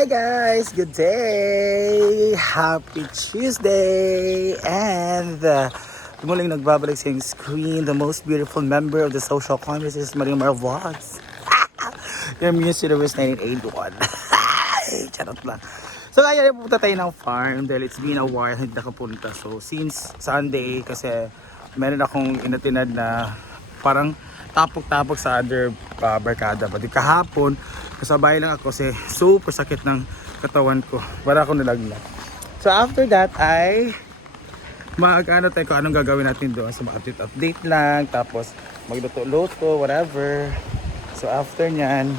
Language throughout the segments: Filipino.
Hey guys, good day! Happy Tuesday! And uh, muling nagbabalik sa iyong screen, the most beautiful member of the social commerce is Marimar Vlogs. Your Muse Universe 1981. Charot lang. So ngayon pupunta tayo ng farm dahil it's been a while hindi nakapunta. So since Sunday kasi meron akong inatinad na parang tapok-tapok sa other uh, barkada. But kahapon, kasabay lang ako kasi super sakit ng katawan ko. Para ako nalaglag. So after that ay mag ano tayo kung anong gagawin natin doon. So update update lang. Tapos magluto-luto, whatever. So after nyan,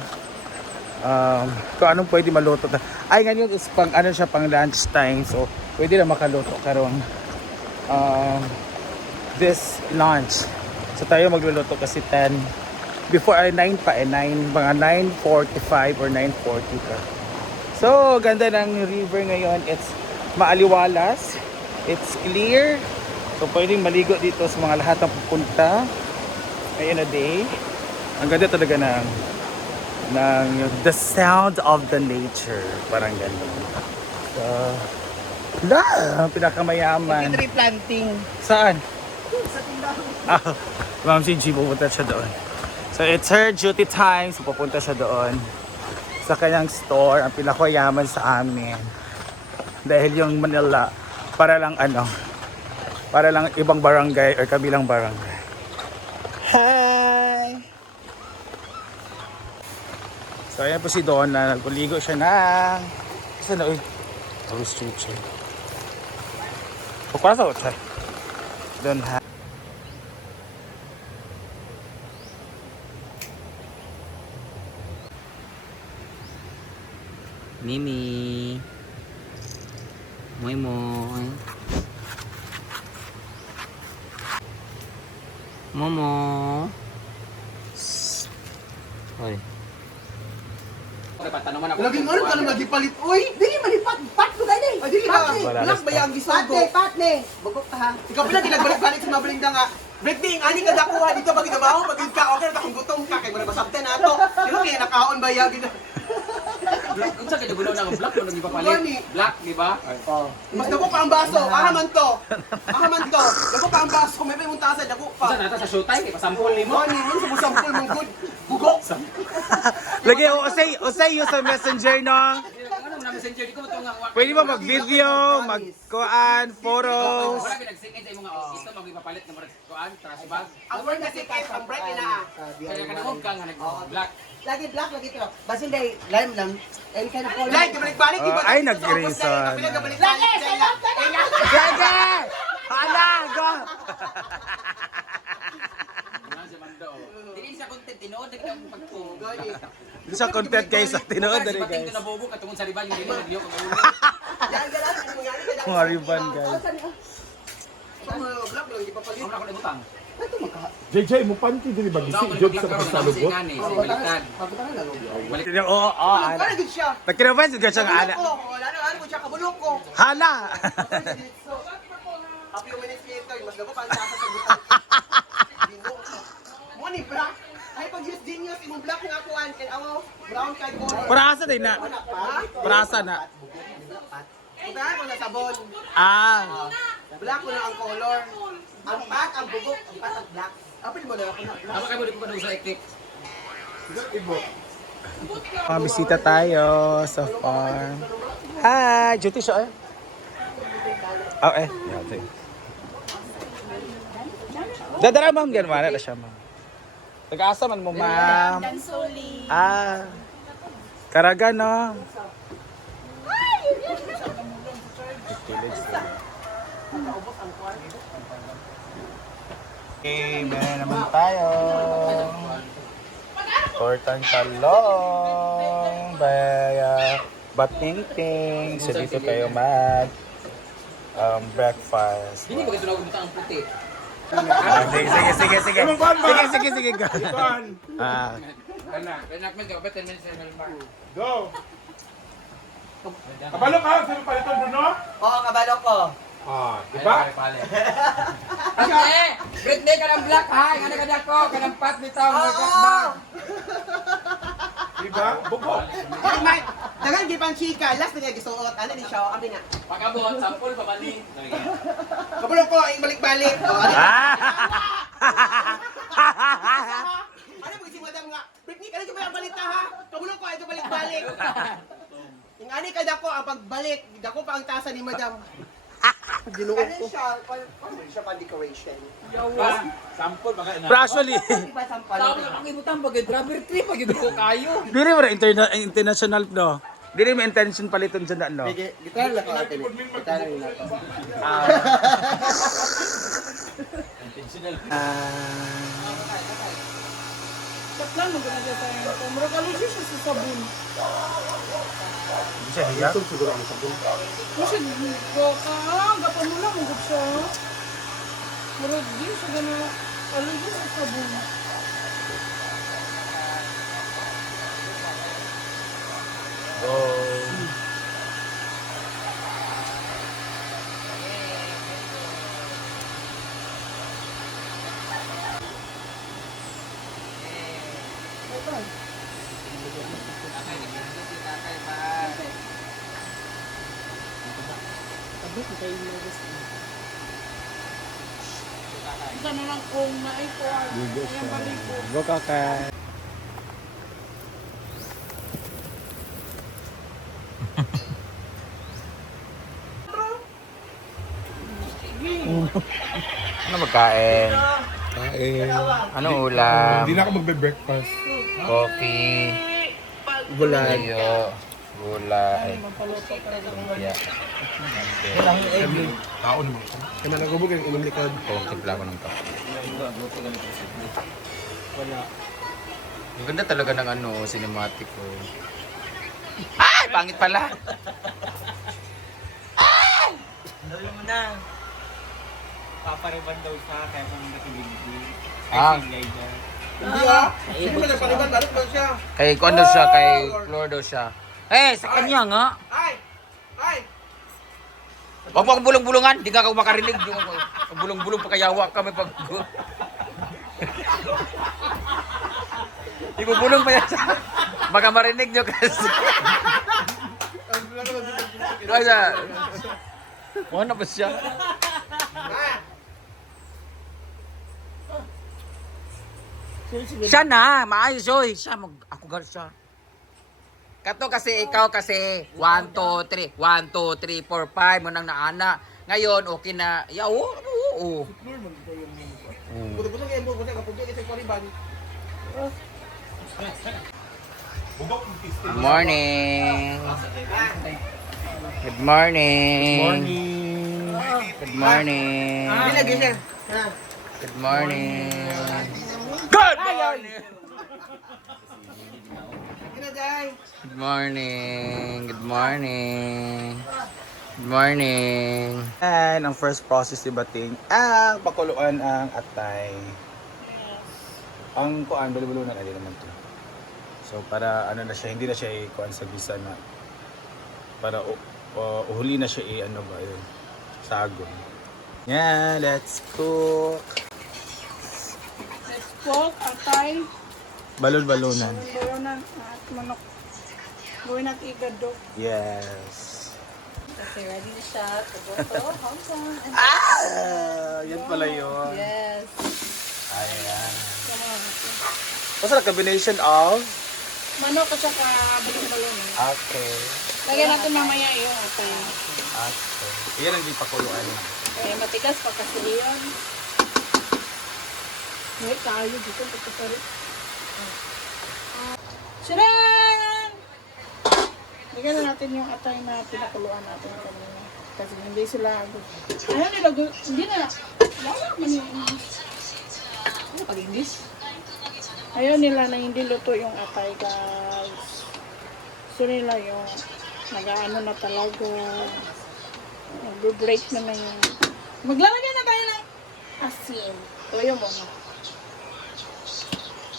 um, kung anong pwede maluto. Ay, ngayon is pang ano siya pang lunch time. So, pwede na makaluto karong um, this lunch. So, tayo magluluto kasi 10 before ay 9 pa eh 9 mga 9:45 or 9:40 pa. So, ganda ng river ngayon. It's maaliwalas. It's clear. So, pwedeng maligo dito sa mga lahat ng pupunta. Ngayon a day. Ang ganda talaga ng ng the sound of the nature. Parang ganun. So, la, ang pinakamayaman. Tree planting. Saan? Sa tindahan. Ah, Ma'am si G, pupunta siya doon. So, it's her duty time. So, pupunta siya doon sa kanyang store. Ang pinakayaman sa amin. Dahil yung Manila, para lang ano, para lang ibang barangay or kabilang barangay. Hi! So, ayan po si Donna. Nagpuligo siya ng... Kasi na, uy. Tapos chuche. Pagpara sa utay. Doon ha. Mimi. Moy moy. Momo. Hoy. Laging ano ka nang nagipalit, uy! Dili malipat, pat ko gani. Ay, dili ba? Wala Black na ba yung gisog Pat ko? ne, pat ne. Bugok ka ha. Ikaw pala ginagbalik-balik sa mabaling nga. Breaking, ani ka dakuha dito pag ginabaho, pag ka, okay na akong gutom ka, kay wala basabte na to. Dilo kaya nakaon ba yung gina... Kung sa kaya gulo ng black, kung naging papalit. Gani. Black, di ba? Mas dako pa ang baso, ahaman to. Ahaman to. Dako pa ang baso, kung may may muntasan, dako pa. Sa nata sa showtime, kay pasampol ni mo. Gani, mo sa mong good. Bugok. Lagi, o usay, usay yung sa messenger no. Ano na messenger, di ko ito nga. Pwede ba mag-video, mag-kuan, photos. Wala pinag-singin sa imong nga, ito maging papalit ng marag kuan, trash bag. Ang word na sikit, ang bright na. Kaya ka na ka nga nag-black. Lagi black lagi to. Basin day lime lang. And kind of color. Like, gabalik-balik, di ba? Oh, ay, nag-reason. Gabalik-balik. Gage! Hala, go! Ano? Dili siya content, tinuod na kita pagpo. Hindi siya content guys, sa tinood na Kasi guys. ko nabubo, katungod sa riban, yung dili nagdiyo ko ulo. Yan, galang, ano mangyari ka Mga ribbon guys. Na. JJ, mo panty dili ba gisi nag-black sa pasalubot? eh, sa. Balik. Oo, oo, oo, Ano? Nagkinapan siya siya nga ana. Wala na ano ko siya kabulok ko. Hala! A few minutes later, mas dago pa ang sa buta. Bingo. Mo ni black. Ay pag black nga kuan kay awo brown kay color. Parasa din na. Parasa na. Unahan ko na sabon. Ah. Black ko na ang color. Ang pat, ang bugok, ang pat ang black. Apil mo na ako na. Ako kayo di ko pa sa etik. Mga bisita tayo sa farm. Hi! Duty siya eh. Oh eh. Duty. Dadara ma'am, yan wala na siya ma'am. Taga-asa man mo ma'am. Ah. Karaga no. Okay, meron naman tayo. Tortang talong, baya, batingting. So dito tayo mag um, breakfast. Hindi ko ito ang puti. Ah, sige, sige, sige, sige. Sige, sige, sige. go. Ah, Anak, anak mo, kapit 10 minutes na naman. Go. Kabalo ka sa palitan Bruno? Oo, kabalo ko. Ah, di ba? Ate! Britney ka ng black ha! Nga ka dako! Ka ng pat bitaw! Mga black bag! May, Dagan gipang chika, last na niya gisuot. Ano ni siya? Abi na. Pagkabot, sampol, pabalik. Kabulong ko, ay balik-balik. O, ano? Ano mo si madam nga? Britney, kaya ka ba balita ha? Kabulong ko, ay balik-balik. Yung ani ka dako, ang pagbalik, dako pa ang tasa ni madam. Ginuot ko. Ano siya? Ano siya pa decoration? Sampol, baka na. Pero actually, Di ba sampal? Tapos ang ibutan, pag driver trip, pag ko kayo. dili mo na interna- international no. Dili mo intention paliton sa no. Gitar lang ko natin. Gitar lang natin. Katlan mo gana dyan tayo. Murag allergy siya sa sabon. Hindi siya hiya. Kasi ko ka, gapan mo lang mo siya. Murag di siya gana allergy sa sabon. Isa na lang kung naiko. Ayan balik ko. Buka ka. ano magkain? Kain. Ano ulam? Hindi na ako magbe-breakfast. Coffee. Bulan. Tuyo. Gulay. Yeah. Tao naman ko. Kaya nagubog yung inom likod. Oh, timpla ko ng kape. Ang ganda talaga ng ano, cinematic ko. Ay! Pangit pala! Papariban daw siya, kaya kung nakibigbi. Ah, Hindi ah. Sino na paliban? Balik ba siya? kay daw siya, kay Flor daw siya. Eh, sa kanya nga. Ay! Ay! Huwag mo akong bulong-bulungan, di ka ako makarinig. Di ako bulong-bulong pagkayawa kami pag... Ibubulong pa yan sa... Baka marinig nyo kasi. Kaya... Ano ba siya? Siya na, maayos oy. Siya, mag, ako gal siya. Kato kasi ikaw kasi 1, 2, 3, 1, 2, 3, 4, 5 mo nang naana. Ngayon, okay na. Ya, oo, oo. Good morning. Good morning. Good morning. Hindi lagi siya. Ha? Good morning. Good morning. Good morning. Good morning. Good morning. And ang first process dibating ang pakuluan ang atay. Ang kuan balo-balo na kali naman to. So para ano na siya, hindi na siya i-kuan sa bisa na para uh, uhuli na siya i ano ba yun sa agon. Yeah, let's cook. Let's cook, atay, Balon-balonan. bayonan, at manok. Gawin natin igado. Yes. Okay, ready na siya. Tagoto, hanggang. And Ah, yan pala yun. yes. Ayan. Come on. What's the combination of? Manok at saka balon-balon. Okay. Lagyan natin mamaya yung atay. Okay. Yan ang di pakuluan. Kaya matigas pa kasi yun. May tayo dito. Pagkasari. Sharan! Lagyan na natin yung atay na pinakuluan natin kanina. Kasi hindi sila gusto. Ayaw nila Hindi na. Wala man yung. Ano pag English? Ayaw nila na hindi luto yung atay guys. Gusto nila yung nag-ano na talaga. Nag-break na na yung... Maglalagay na tayo ng asin. Toyo mo na.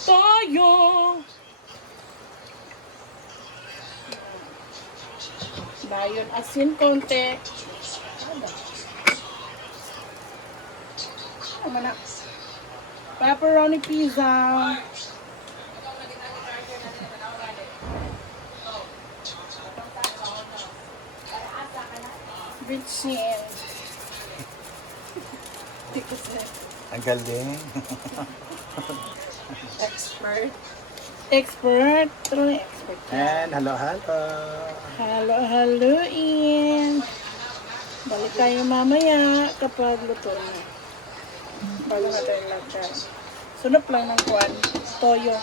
Toyo! Dayon, asin konti. Ano na? Pepperoni pizza. Bitchin. Ko sa- Ang galing. Expert. Expert. Truly expert. And hello, hello. Halo, haluin. Balik tayo mamaya kapag luto na. Bago na tayo lagay. Sunod lang ng kuwan. Toyo.